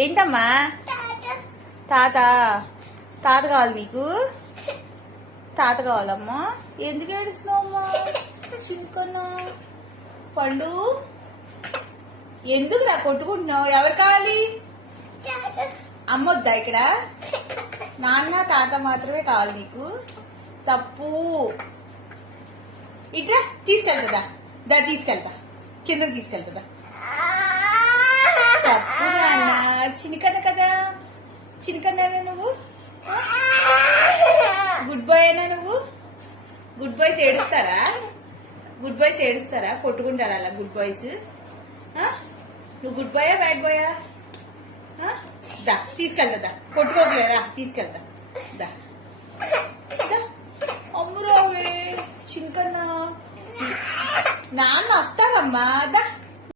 ఏంటమ్మా? తాత తాత కావాలి నీకు? తాత కావాలమ్మా? ఎందుకు ఏడుస్తున్నావమ్మా? చినుకన్నా పండు ఎందుకు రా కొట్టుకుంటున్నావు? ఎవరు కావాలి? అమ్మొద్దా ఇక్కడ? నాన్న తాత మాత్రమే కావాలి నీకు? తప్పు. ఇట్లా తీసుకెళ్తుందా? దా తీసుకెళ్తా, కిందకు తీసుకెళ్తుందా? తప్పు నాన్న. చినికన్న కదా, చినికన్నానా నువ్వు? గుడ్ బాయ్ అయినా నువ్వు? గుడ్ బాయ్స్ ఏడుస్తారా? గుడ్ బాయ్స్ ఏడుస్తారా? కొట్టుకుంటారా అలా గుడ్ బాయ్స్? నువ్వు గుడ్ బాయా బ్యాడ్ బాయా? దా తీసుకెళ్తా, కొట్టుకోకలేరా? తీసుకెళ్తా దా. అమ్మురావే చినికన్నా. నాన్న వస్తావమ్మా? దా